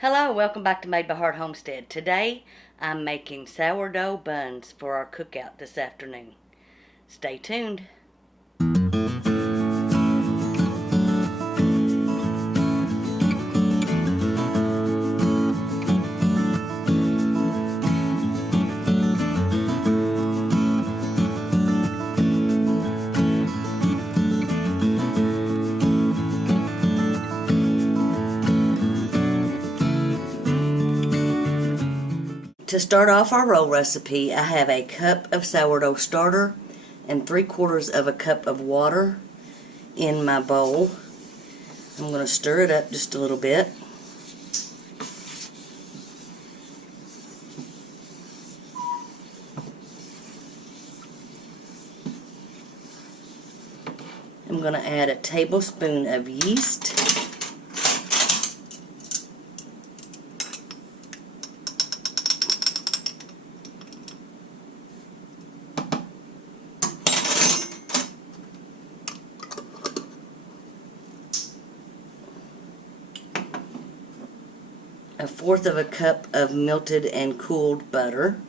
Hello, welcome back to Made by Heart Homestead. Today, I'm making sourdough buns for our cookout this afternoon. Stay tuned. To start off our roll recipe, I have a cup of sourdough starter and 3/4 of a cup of water in my bowl. I'm going to stir it up just a little bit. I'm going to add a tablespoon of yeast. A 1/4 of a cup of melted and cooled butter.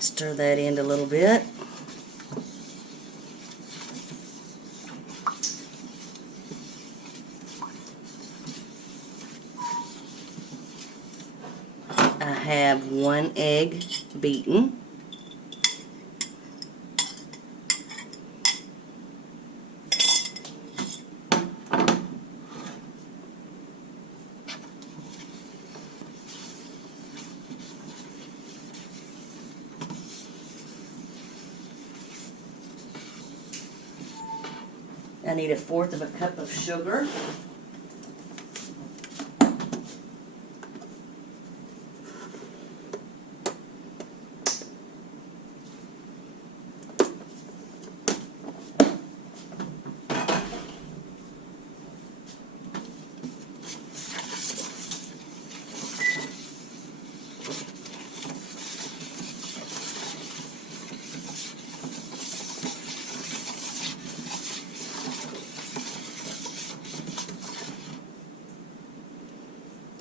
Stir that in a little bit. I have 1 egg beaten. I need a 1/4 of a cup of sugar.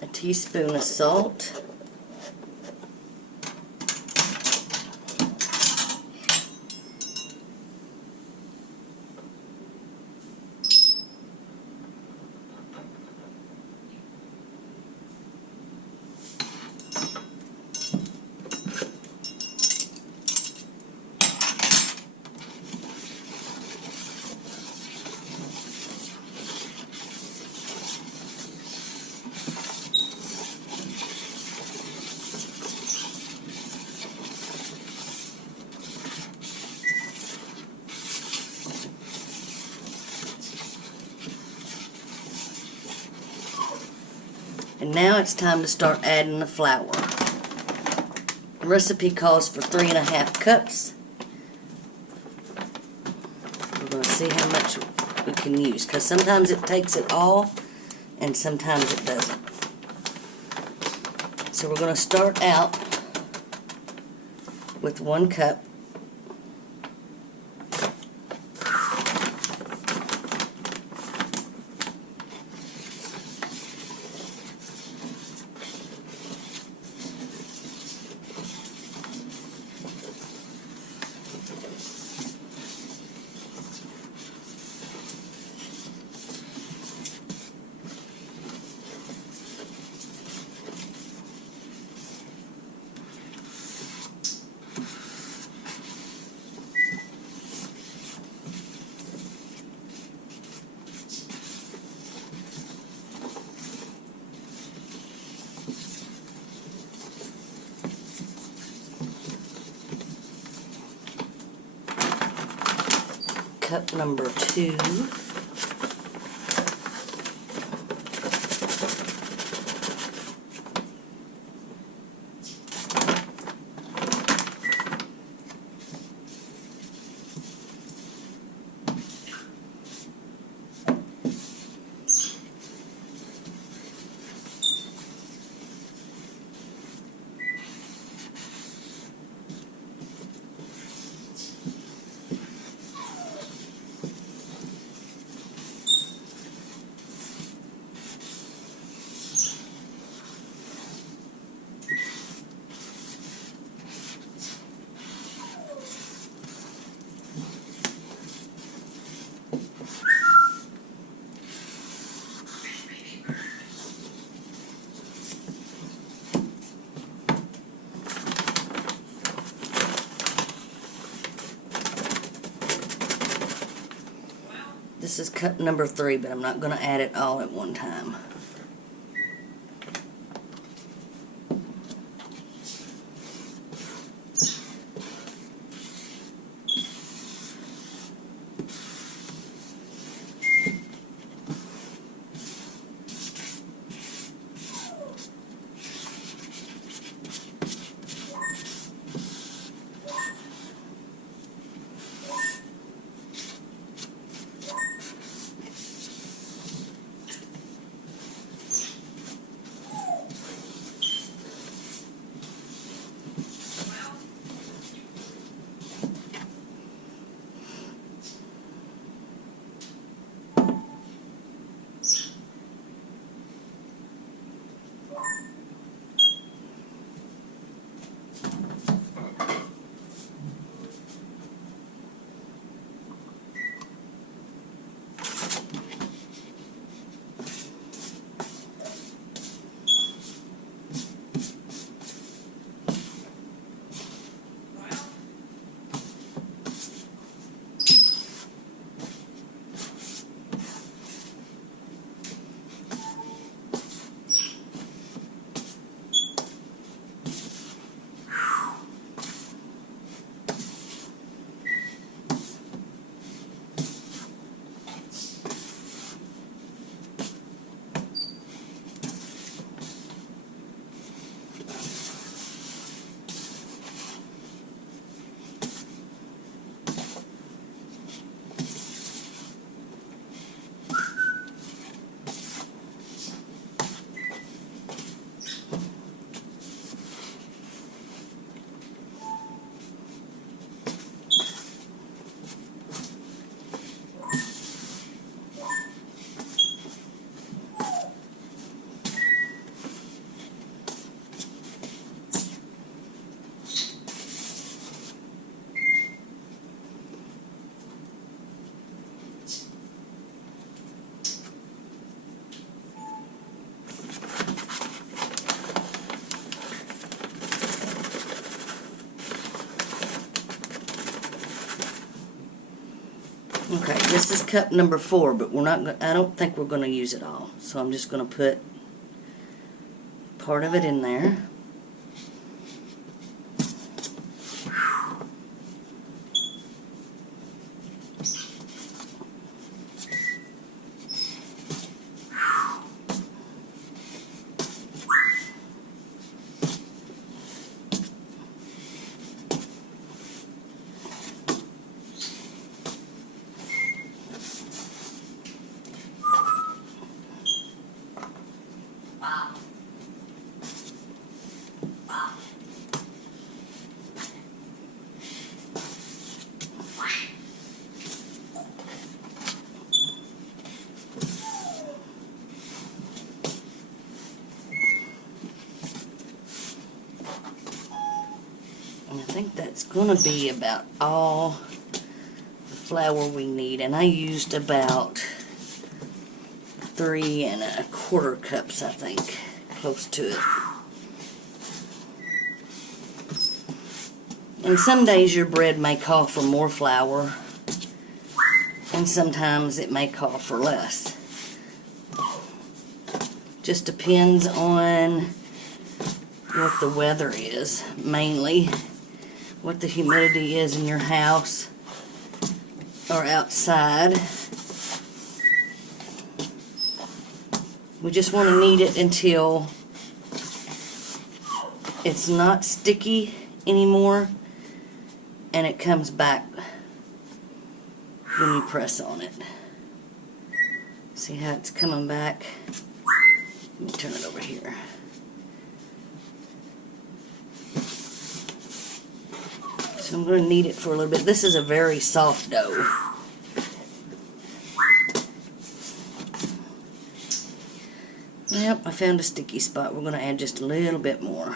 A teaspoon of salt. And now it's time to start adding the flour. The recipe calls for 3½ cups. We're going to see how much we can use, because sometimes it takes it all and sometimes it doesn't. So we're going to start out with 1 cup. Cup number 2. This is cup number 3, but I'm not going to add it all at one time. Okay, this is cup number 4, but I don't think we're going to use it all. So I'm just going to put part of it in there. I think that's going to be about all the flour we need. And I used about 3 1/4 cups, I think, close to it. And some days your bread may call for more flour, and sometimes it may call for less. Just depends on what the weather is, mainly what the humidity is in your house or outside. We just want to knead it until it's not sticky anymore and it comes back when you press on it. See how it's coming back? Let me turn it over here. So I'm going to knead it for a little bit. This is a very soft dough. Yep, I found a sticky spot. We're going to add just a little bit more.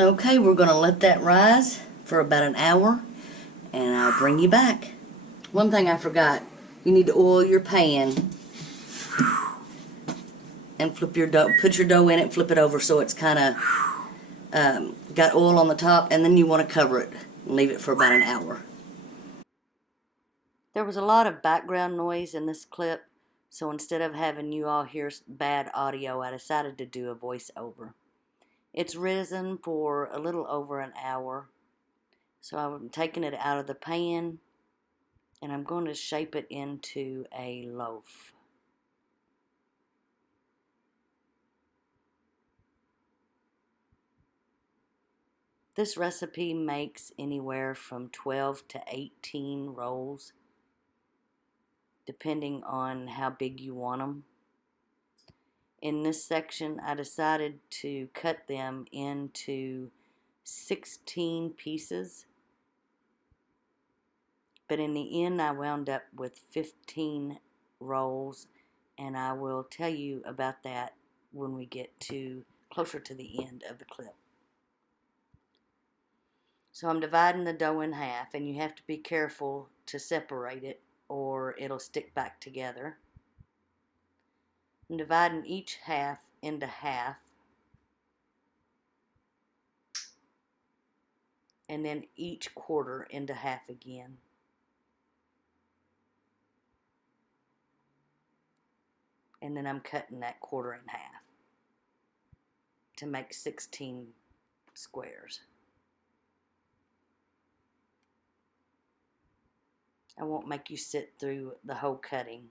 Okay, we're going to let that rise for about an hour, and I'll bring you back. One thing I forgot, you need to oil your pan and flip your dough, put your dough in it, flip it over so it's kind of got oil on the top, and then you want to cover it and leave it for about an hour. There was a lot of background noise in this clip, so instead of having you all hear bad audio, I decided to do a voiceover. It's risen for a little over an hour, so I'm taking it out of the pan, and I'm going to shape it into a loaf. This recipe makes anywhere from 12 to 18 rolls, depending on how big you want them. In this section, I decided to cut them into 16 pieces, but in the end, I wound up with 15 rolls, and I will tell you about that when we get closer to the end of the clip. So I'm dividing the dough in half, and you have to be careful to separate it or it'll stick back together. I'm dividing each half into half, and then each quarter into half again. And then I'm cutting that quarter in half to make 16 squares. I won't make you sit through the whole cutting.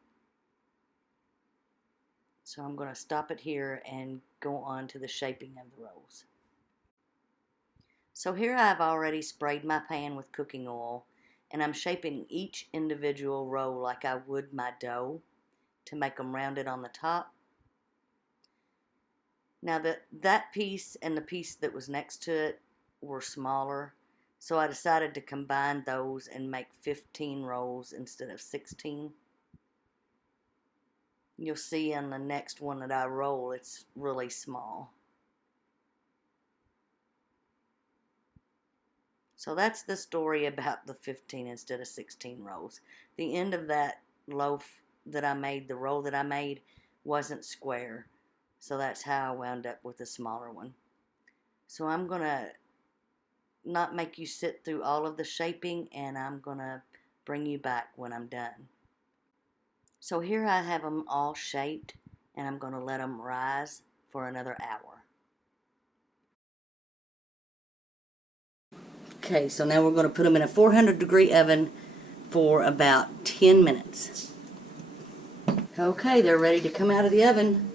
So I'm going to stop it here and go on to the shaping of the rolls. So here I've already sprayed my pan with cooking oil, and I'm shaping each individual roll like I would my dough to make them rounded on the top. Now that piece and the piece that was next to it were smaller, so I decided to combine those and make 15 rolls instead of 16. You'll see on the next one that I roll, it's really small. So that's the story about the 15 instead of 16 rolls. The end of that loaf that I made, the roll that I made, wasn't square. So that's how I wound up with a smaller one. So I'm going to not make you sit through all of the shaping, and I'm going to bring you back when I'm done. So here I have them all shaped, and I'm going to let them rise for another hour. Okay, so now we're going to put them in a 400-degree oven for about 10 minutes. Okay, they're ready to come out of the oven.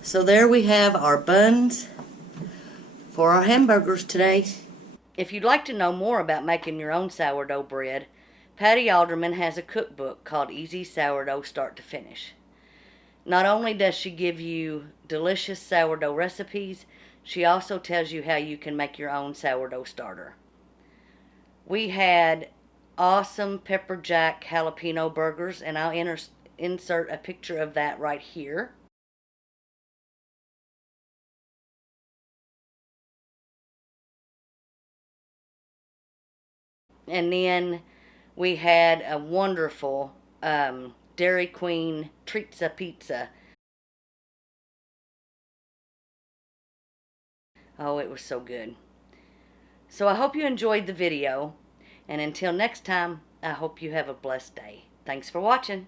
So there we have our buns for our hamburgers today. If you'd like to know more about making your own sourdough bread, Patti Aldermans has a cookbook called Easy Sourdough Start to Finish. Not only does she give you delicious sourdough recipes, she also tells you how you can make your own sourdough starter. We had awesome pepper jack jalapeno burgers, and I'll insert a picture of that right here. And then we had a wonderful Dairy Queen Treatza pizza. Oh, it was so good. So I hope you enjoyed the video. And until next time, I hope you have a blessed day. Thanks for watching.